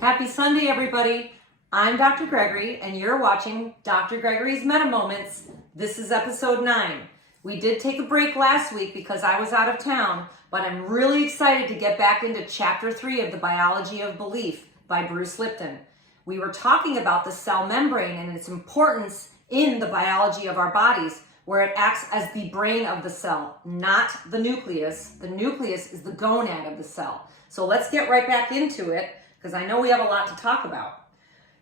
Happy Sunday, everybody. I'm Dr. Gregory, and you're watching Dr. Gregory's Meta Moments. This is episode 9. We did take a break last week because I was out of town, but I'm really excited to get back into chapter 3 of The Biology of Belief by Bruce Lipton. We were talking about the cell membrane and its importance in the biology of our bodies, where it acts as the brain of the cell, not the nucleus. The nucleus is the gonad of the cell. So let's get right back into it, because I know we have a lot to talk about.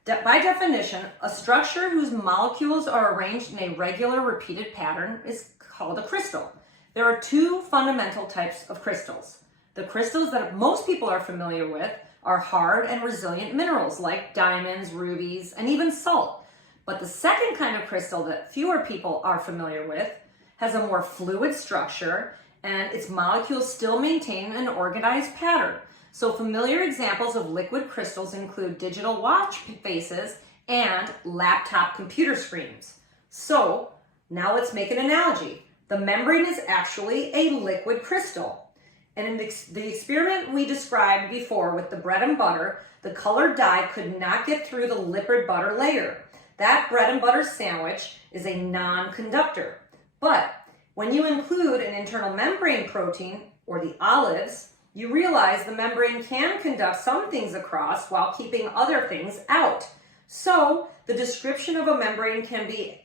By definition, a structure whose molecules are arranged in a regular repeated pattern is called a crystal. There are two fundamental types of crystals. The crystals that most people are familiar with are hard and resilient minerals like diamonds, rubies, and even salt. But the second kind of crystal that fewer people are familiar with has a more fluid structure, and its molecules still maintain an organized pattern. So familiar examples of liquid crystals include digital watch faces and laptop computer screens. So now let's make an analogy. The membrane is actually a liquid crystal. And in the experiment we described before with the bread and butter, the colored dye could not get through the liquid butter layer. That bread and butter sandwich is a non-conductor. But when you include an internal membrane protein, or the olives, you realize the membrane can conduct some things across while keeping other things out. So the description of a membrane can be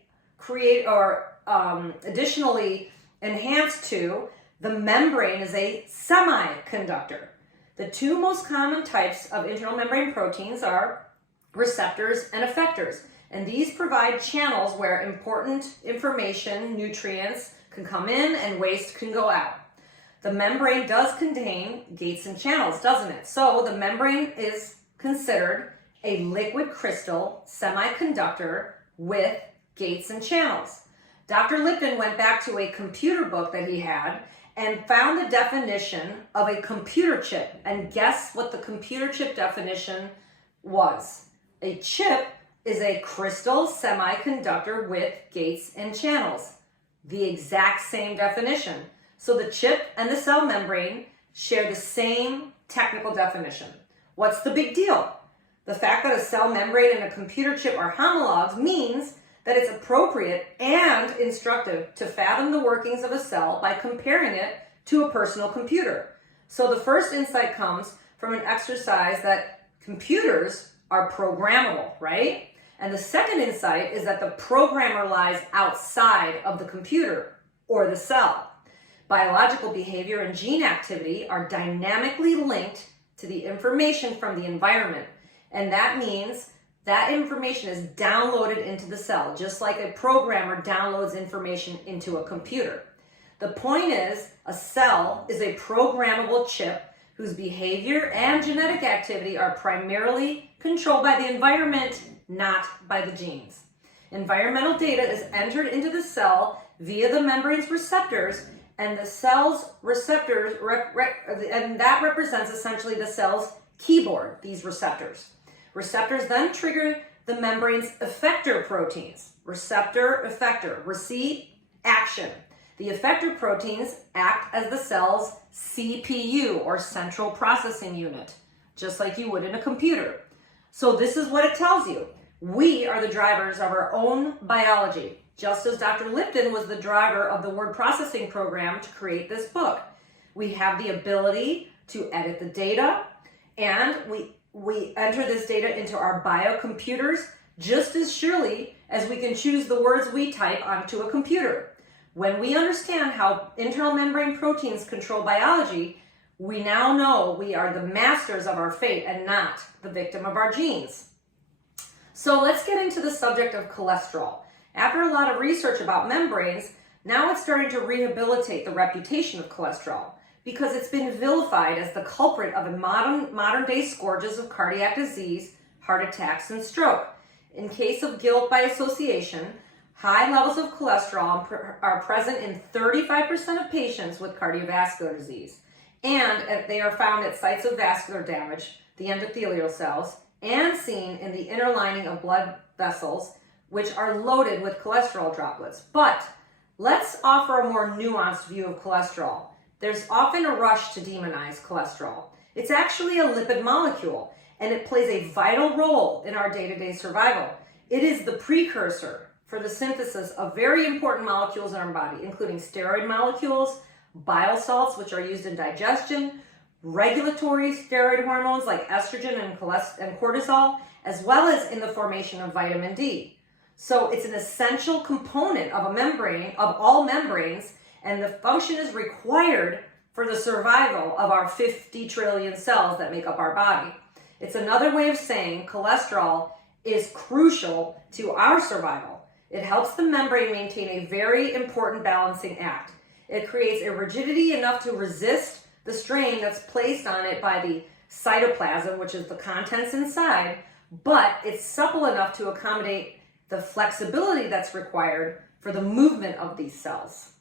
additionally enhanced to the membrane is a semiconductor. The two most common types of internal membrane proteins are receptors and effectors, and these provide channels where important information, nutrients can come in and waste can go out. The membrane does contain gates and channels, doesn't it? So the membrane is considered a liquid crystal semiconductor with gates and channels. Dr. Lipton went back to a computer book that he had and found the definition of a computer chip. And guess what the computer chip definition was? A chip is a crystal semiconductor with gates and channels. The exact same definition. So the chip and the cell membrane share the same technical definition. What's the big deal? The fact that a cell membrane and a computer chip are homologs means that it's appropriate and instructive to fathom the workings of a cell by comparing it to a personal computer. So the first insight comes from an exercise that computers are programmable, right? And the second insight is that the programmer lies outside of the computer or the cell. Biological behavior and gene activity are dynamically linked to the information from the environment. And that means that information is downloaded into the cell, just like a programmer downloads information into a computer. The point is, a cell is a programmable chip whose behavior and genetic activity are primarily controlled by the environment, not by the genes. Environmental data is entered into the cell via the membrane's receptors, and the cell's receptors, and that represents essentially the cell's keyboard, these receptors. Receptors then trigger the membrane's effector proteins. Receptor, effector, receipt, action. The effector proteins act as the cell's CPU, or central processing unit, just like you would in a computer. So this is what it tells you. We are the drivers of our own biology, just as Dr. Lipton was the driver of the word processing program to create this book. We have the ability to edit the data, and we enter this data into our biocomputers just as surely as we can choose the words we type onto a computer. When we understand how internal membrane proteins control biology, we now know we are the masters of our fate and not the victim of our genes. So let's get into the subject of cholesterol. After a lot of research about membranes, now it's starting to rehabilitate the reputation of cholesterol because it's been vilified as the culprit of a modern day scourges of cardiac disease, heart attacks, and stroke. In case of guilt by association, high levels of cholesterol are present in 35% of patients with cardiovascular disease, and they are found at sites of vascular damage, the endothelial cells, and seen in the inner lining of blood vessels, which are loaded with cholesterol droplets. But let's offer a more nuanced view of cholesterol. There's often a rush to demonize cholesterol. It's actually a lipid molecule, and it plays a vital role in our day-to-day survival. It is the precursor for the synthesis of very important molecules in our body, including steroid molecules, bile salts, which are used in digestion, regulatory steroid hormones like estrogen and cortisol, as well as in the formation of vitamin D. So it's an essential component of a membrane, of all membranes, and the function is required for the survival of our 50 trillion cells that make up our body. It's another way of saying cholesterol is crucial to our survival. It helps the membrane maintain a very important balancing act. It creates a rigidity enough to resist the strain that's placed on it by the cytoplasm, which is the contents inside, but it's supple enough to accommodate the flexibility that's required for the movement of these cells.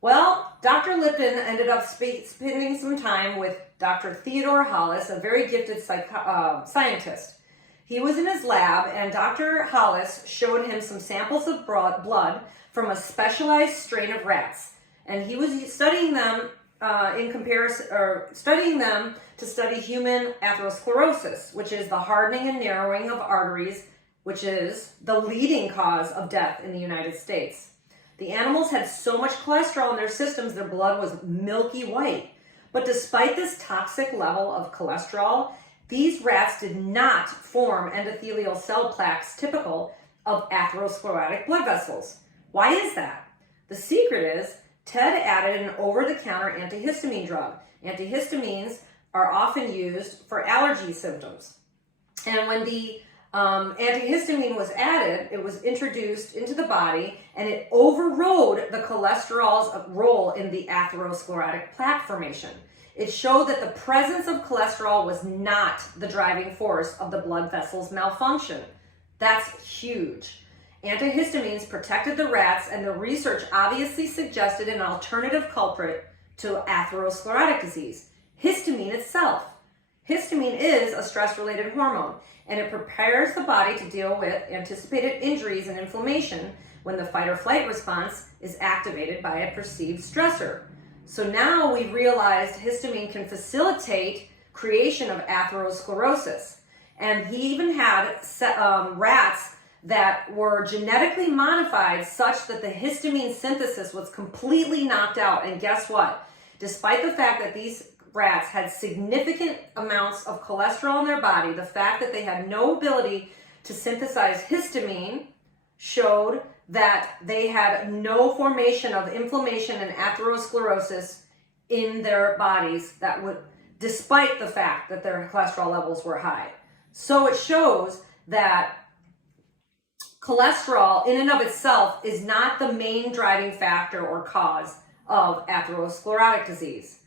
Well, Dr. Lipton ended up spending some time with Dr. Theodore Hollis, a very gifted scientist. He was in his lab, and Dr. Hollis showed him some samples of blood from a specialized strain of rats, and he was studying them to study human atherosclerosis, which is the hardening and narrowing of arteries, which is the leading cause of death in the United States. The animals had so much cholesterol in their systems, their blood was milky white. But despite this toxic level of cholesterol, these rats did not form endothelial cell plaques typical of atherosclerotic blood vessels. Why is that? The secret is Ted added an over-the-counter antihistamine drug. Antihistamines are often used for allergy symptoms. And when the antihistamine was added, it was introduced into the body, and it overrode the cholesterol's role in the atherosclerotic plaque formation. It showed that the presence of cholesterol was not the driving force of the blood vessel's malfunction. That's huge. Antihistamines protected the rats, and the research obviously suggested an alternative culprit to atherosclerotic disease: histamine itself. Histamine is a stress-related hormone, and it prepares the body to deal with anticipated injuries and inflammation when the fight or flight response is activated by a perceived stressor. So now we've realized histamine can facilitate creation of atherosclerosis. And he even had rats that were genetically modified such that the histamine synthesis was completely knocked out. And guess what? Despite the fact that these rats had significant amounts of cholesterol in their body, the fact that they had no ability to synthesize histamine showed that they had no formation of inflammation and atherosclerosis in their bodies despite the fact that their cholesterol levels were high. So it shows that cholesterol in and of itself is not the main driving factor or cause of atherosclerotic disease.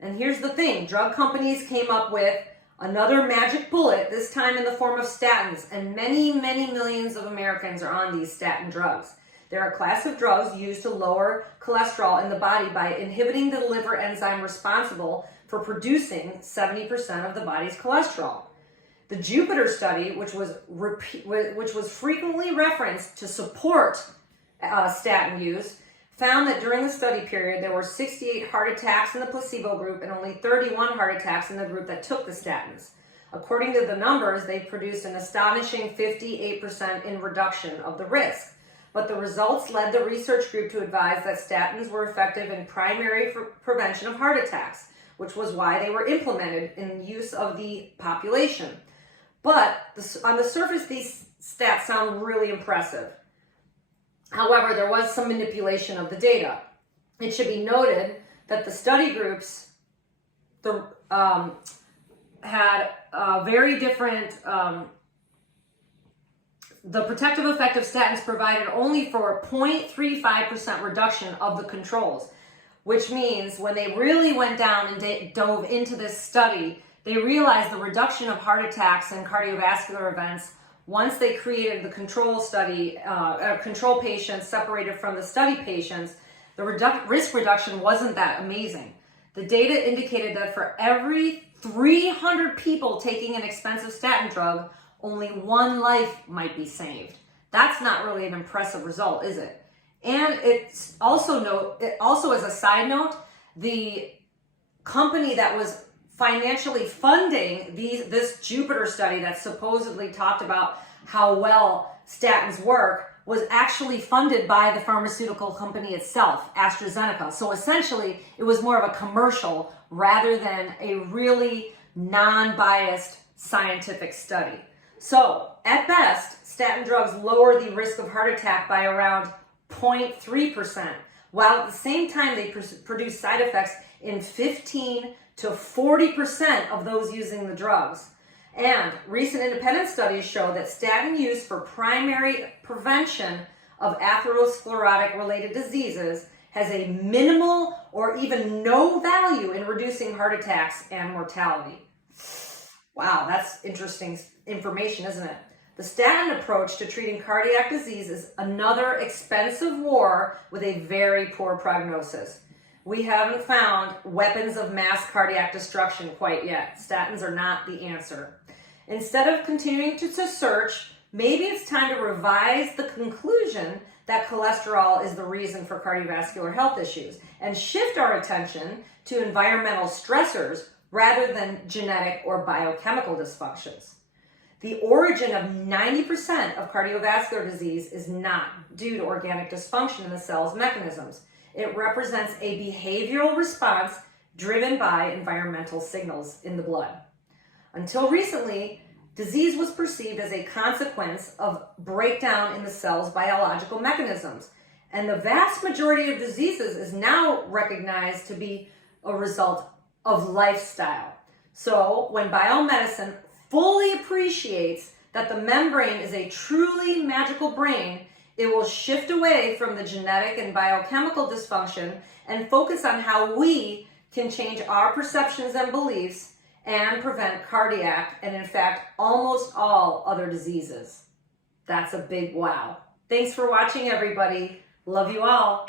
And here's the thing, drug companies came up with another magic bullet, this time in the form of statins, and many, many millions of Americans are on these statin drugs. They're a class of drugs used to lower cholesterol in the body by inhibiting the liver enzyme responsible for producing 70% of the body's cholesterol. The Jupiter study, which was frequently referenced to support statin use, found that during the study period, there were 68 heart attacks in the placebo group and only 31 heart attacks in the group that took the statins. According to the numbers, they produced an astonishing 58% in reduction of the risk. But the results led the research group to advise that statins were effective in primary prevention of heart attacks, which was why they were implemented in use of the population. But on the surface, these stats sound really impressive. However, there was some manipulation of the data. It should be noted that the study groups had very different, the protective effect of statins provided only for 0.35% reduction of the controls, which means when they really went down and dove into this study, they realized the reduction of heart attacks and cardiovascular events once they created the control study, control patients separated from the study patients. The risk reduction wasn't that amazing. The data indicated that for every 300 people taking an expensive statin drug, only one life might be saved. That's not really an impressive result, is it? And it's also as a side note, the company that was financially funding this Jupiter study that supposedly talked about how well statins work was actually funded by the pharmaceutical company itself, AstraZeneca. So essentially, it was more of a commercial rather than a really non-biased scientific study. So at best, statin drugs lower the risk of heart attack by around 0.3%, while at the same time they produce side effects in 15 to 40% of those using the drugs. And recent independent studies show that statin use for primary prevention of atherosclerotic related diseases has a minimal or even no value in reducing heart attacks and mortality. Wow, that's interesting information, isn't it? The statin approach to treating cardiac disease is another expensive war with a very poor prognosis. We haven't found weapons of mass cardiac destruction quite yet. Statins are not the answer. Instead of continuing to search, maybe it's time to revise the conclusion that cholesterol is the reason for cardiovascular health issues and shift our attention to environmental stressors rather than genetic or biochemical dysfunctions. The origin of 90% of cardiovascular disease is not due to organic dysfunction in the cell's mechanisms. It represents a behavioral response driven by environmental signals in the blood. Until recently, disease was perceived as a consequence of breakdown in the cell's biological mechanisms. And the vast majority of diseases is now recognized to be a result of lifestyle. So when biomedicine fully appreciates that the membrane is a truly magical brain, it will shift away from the genetic and biochemical dysfunction and focus on how we can change our perceptions and beliefs and prevent cardiac and, in fact, almost all other diseases. That's a big wow. Thanks for watching, everybody. Love you all.